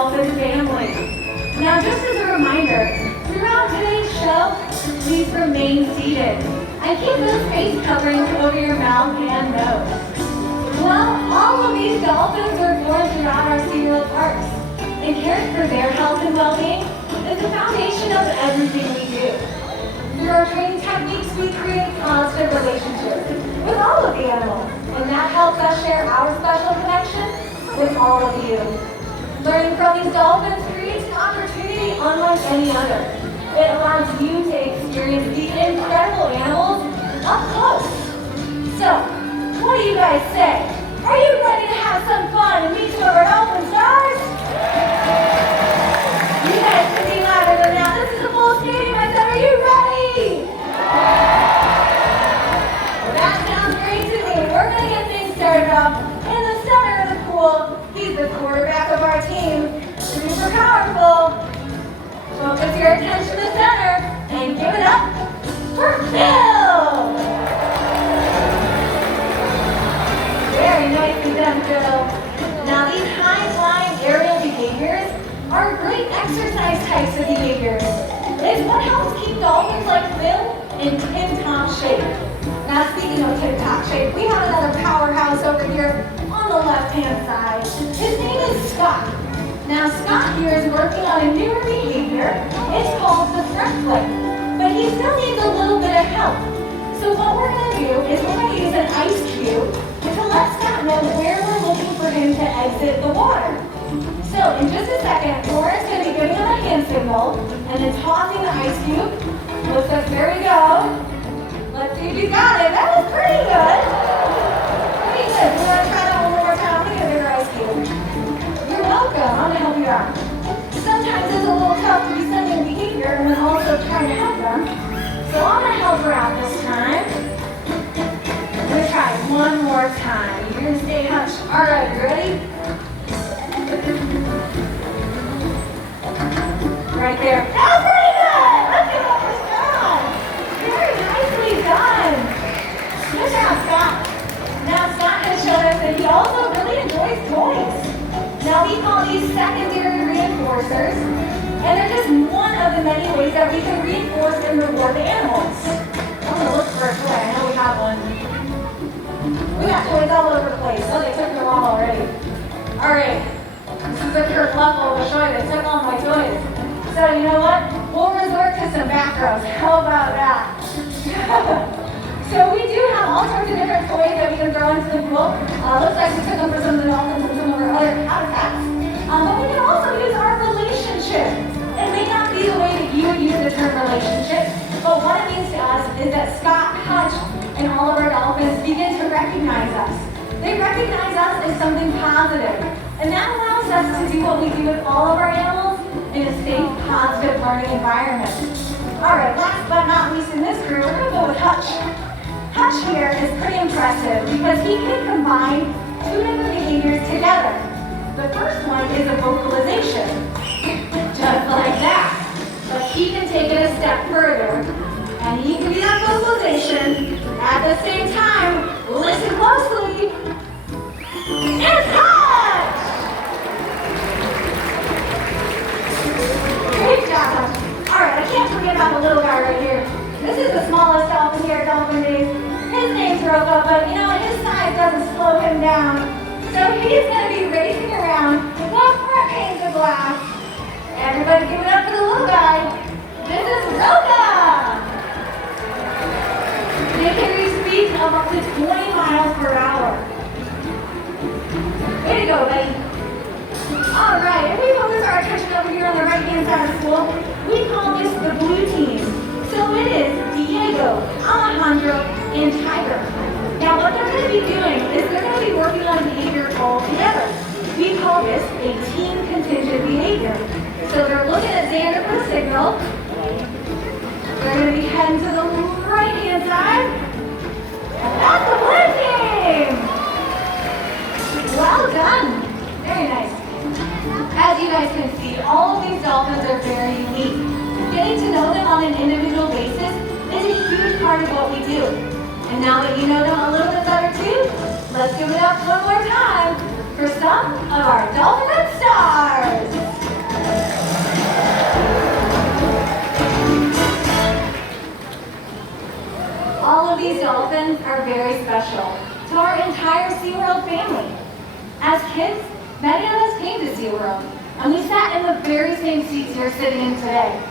dolphin family. Now, just as a reminder, throughout today's show, please remain seated and keep those face coverings over your mouth and nose. Well, all of these dolphins are born throughout our SeaWorld parks, and caring for their health and well-being is the foundation of everything we do. Through our training techniques, we create positive relationships with all of the animals, and that helps us share our special connection with all of you. Learning from these dolphins creates an opportunity unlike any other. It allows you to experience these incredible animals up close. So, what do you guys say? Are you ready to have some fun and meet some of our dolphin stars? You guys can be louder than that. This is a full stadium. I said, are you ready? Well, that sounds great to me. We're going to get things started off. In the center of the pool, he's the quarterback of our team. Super powerful. Focus your attention to the center and give it up for Phil. Very nicely done, Phil. Now, these high-flying aerial behaviors are great exercise types of behaviors. It's what helps keep dolphins like Phil in tip-top shape. Now, speaking of tip-top shape, we have another powerhouse over here on the left-hand side. His name is Scott. Now, Scott here is working on a newer behavior. It's called the front flip, but he still needs a little bit of help. So what we're going to do is we're going to use an ice cube to let Scott know where we're looking for him to exit the water. So in just a second, Lauren's going to be giving him a hand signal and then tossing the ice cube. Looks like, there we go. Let's see if he's got it. That was pretty good. Pretty good. We're going to try that one more time. I'm going to get a bigger ice cube. You're welcome. I'm going to help you out. Sometimes it's a little tough to be sending behavior and then also trying to help them. So I'm going to help her out this time. We're going to try one more time. You're going to stay hunched. All right, you ready? Right there. That was pretty good! Let's give it up for Scott! Very nicely done! Good job, Scott. Now, Scott has shown us that he also really enjoys toys. Now, we call these secondary reinforcers, and they're just one of the many ways that we can reinforce and reward the animals. I'm going to look for a toy. I know we have one. We got toys all over the place. Oh, they took them all already. All right. This is a pure level to show you. They took all my toys. So you know what? We'll resort to some back rows. How about that? So we do have all sorts of different toys that we can throw into the pool. Looks like we took them for some of the dolphins and some of our other habitats. But we can also use our relationship. It may not be the way that you would use the term relationship, but what it means to us is that Scott, Hutch, and all of our dolphins begin to recognize us. They recognize us as something positive. And that allows us to do what we do with all of our animals in a safe, positive learning environment. All right, last but not least in this group, we're going to go with Hutch. Hutch here is pretty impressive because he can combine two different behaviors together. The first one is a vocalization, just like that. But he can take it a step further, and he can do that vocalization at the same time. Listen closely. It's Hutch! Great job. All right, I can't forget about the little guy right here. This is the smallest dolphin here at Dolphin Days. His name's Roca, but you know what? His size doesn't slow him down. So he's going to be racing around with front panes of glass. Everybody give it up for the little guy. This is Roca. They can reach speeds of up to 20 miles per hour. Way to go, buddy. All right, and we focus our attention over here on the right-hand side of the pool. We call this the blue team. So it is Diego, Alejandro, and Tiger. Now what they're going to be doing is they're going to be working on behavior all together. We call this a team contingent behavior. So they're looking at Xander for the signal. They're going to be heading to the right-hand side. And that's the blue team! Well done. Very nice. As you guys can see, all of these dolphins are very unique. Getting to know them on an individual basis is a huge part of what we do. And now that you know them a little bit better too, let's give it up one more time for some of our dolphin stars. All of these dolphins are very special to our entire SeaWorld family. As kids, many of us came to SeaWorld, and we sat in the very same seats you're sitting in today.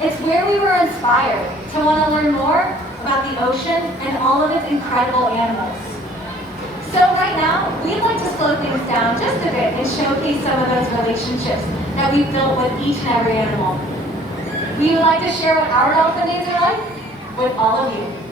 It's where we were inspired to want to learn more about the ocean and all of its incredible animals. So right now, we'd like to slow things down just a bit and showcase some of those relationships that we've built with each and every animal. We would like to share what our dolphin days are like with all of you.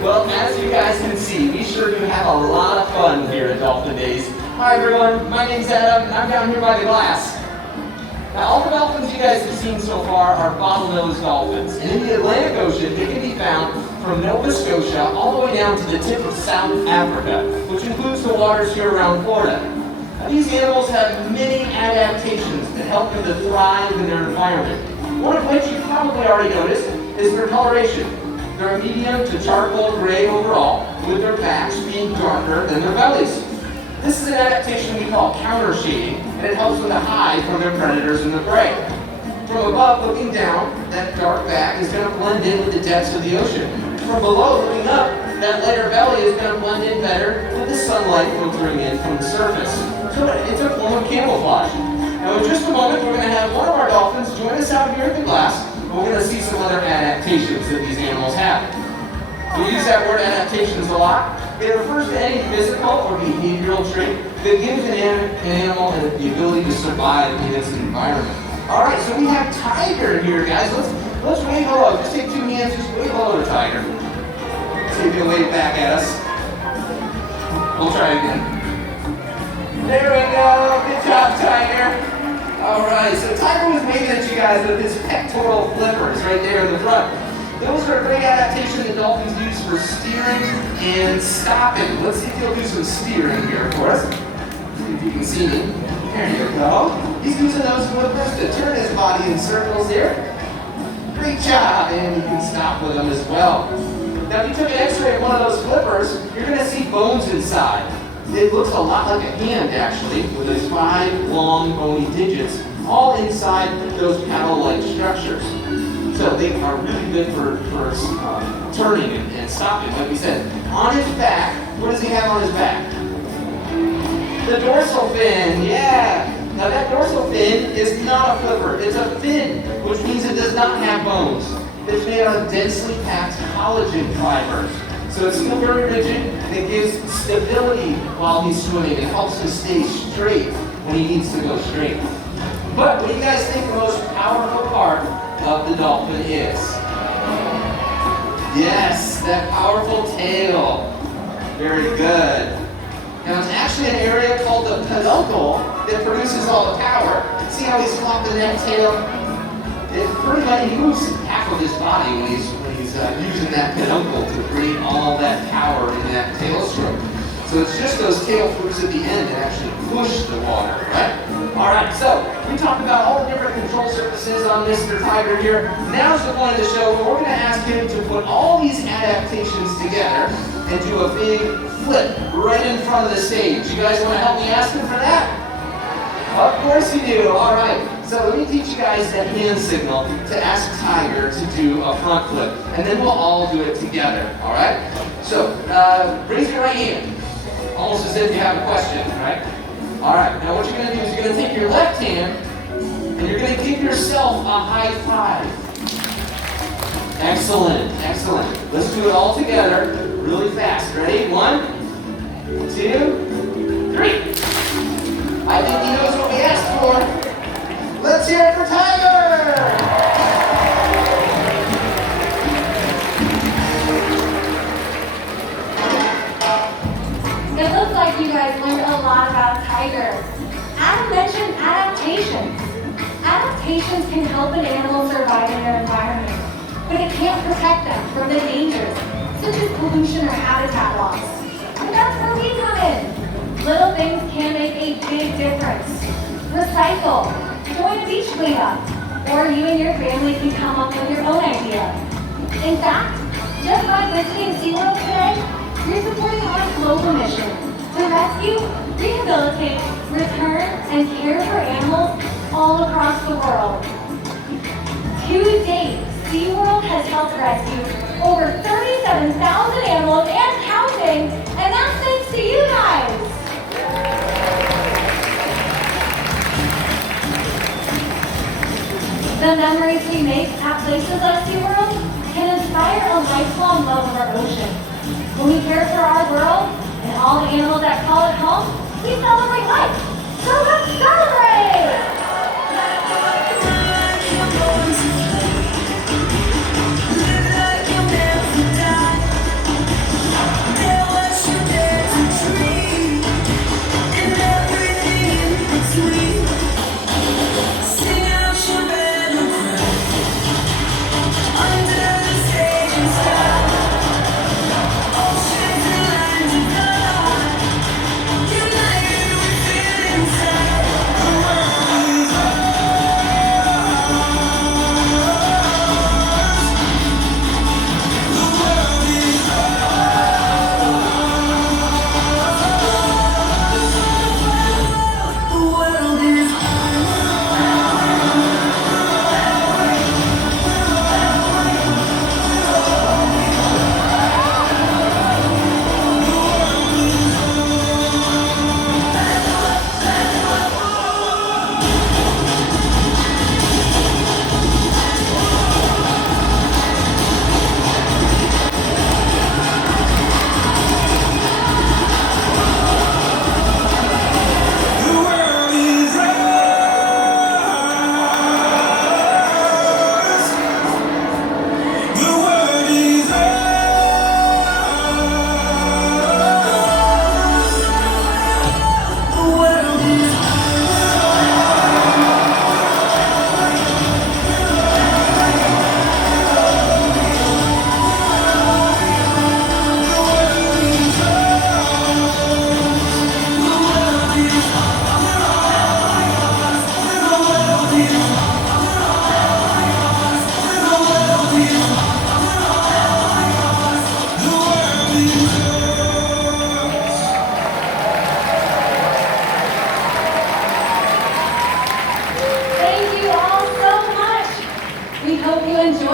Well, as you guys can see, we sure do have a lot of fun here at Dolphin Days. Hi everyone, my name's Adam, and I'm down here by the glass. Now, all the dolphins you guys have seen so far are bottlenose dolphins, and in the Atlantic Ocean, they can be found from Nova Scotia all the way down to the tip of South Africa, which includes the waters here around Florida. Now, these animals have many adaptations that help them to thrive in their environment. One of which you've probably already noticed is their coloration. They're a medium to charcoal gray overall, with their backs being darker than their bellies. This is an adaptation we call counter shading, and it helps them to hide from their predators and their prey. From above looking down, that dark back is going to blend in with the depths of the ocean. From below looking up, that lighter belly is going to blend in better with the sunlight filtering in from the surface. So it's a form of camouflage. Now in just a moment, we're going to have one of our dolphins join us out here at the glass. We're going to see some other adaptations that these animals have. We use that word adaptations a lot. It refers to any physical or behavioral trait that gives an animal the ability to survive in its environment. All right, so we have Tiger here, guys. Let's wave hello. Just take two hands, just wave hello to Tiger. See if he'll wave back at us. We'll try again. There we go. Good job, Tiger. All right, so Tiger was waving at you guys with his pectoral flippers right there in the front. Those are a great adaptation that dolphins use for steering and stopping. Let's see if he'll do some steering here for us. See if you can see me. There you go. He's using those flippers to turn his body in circles here. Great job, and you can stop with them as well. Now, if you took an x-ray of one of those flippers, you're going to see bones inside. It looks a lot like a hand, actually, with those 5 long, bony digits all inside those paddle-like structures. So they are really good for turning and stopping, like we said. On his back, what does he have on his back? The dorsal fin, yeah. Now that dorsal fin is not a flipper, it's a fin, which means it does not have bones. It's made out of densely packed collagen fibers. So it's still very rigid, and it gives stability while he's swimming. It helps him stay straight when he needs to go straight. But what do you guys think the most powerful part of the dolphin is? Yes, that powerful tail. Very good. Now it's actually an area called the peduncle that produces all the power. See how he's flopping that tail? It pretty much, he moves half of his body when he's using that peduncle to create all that power in that tail stroke. So it's just those tail flukes at the end that actually push the water, right? All right, so we talked about all the different control surfaces on Mr. Tiger here. Now's the point of the show where we're going to ask him to put all these adaptations together and do a big flip right in front of the stage. You guys want to help me ask him for that? Of course you do. All right. So let me teach you guys that hand signal to ask Tiger to do a front flip, and then we'll all do it together. All right? So raise your right hand, almost as if you have a question, right? All right. Now what you're going to do is you're going to take your left hand and you're going to give yourself a high five. Excellent. Excellent. Let's do it all together, really fast. Ready? 1, 2, 3. I think he knows what we asked for. Let's hear it for Tiger! It looks like you guys learned a lot about tigers. Adam mentioned adaptations. Adaptations can help an animal survive in their environment, but it can't protect them from the dangers, such as pollution or habitat loss. And that's where we come in. Little things can make a big difference. Recycle, join a beach cleanup, or you and your family can come up with your own idea. In fact, just by visiting SeaWorld today, you're supporting our global mission to rescue, rehabilitate, return, and care for animals all across the world. To date, SeaWorld has helped rescue over 37,000 animals and counting, and that's thanks to you guys. The memories we make at places like SeaWorld can inspire a lifelong love of our ocean. When we care for our world and all the animals that call it home, we celebrate life. So let's celebrate!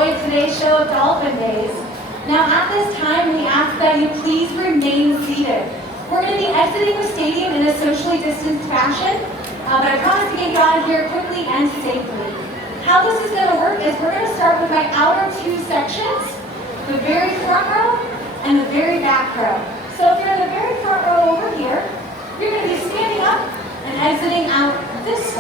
enjoyed today's show of Dolphin Days. Now at this time, we ask that you please remain seated. We're going to be exiting the stadium in a socially distanced fashion, but I promise to get you out of here quickly and safely. How this is going to work is we're going to start with my outer two sections, the very front row and the very back row. So if you're in the very front row over here, you're going to be standing up and exiting out this way.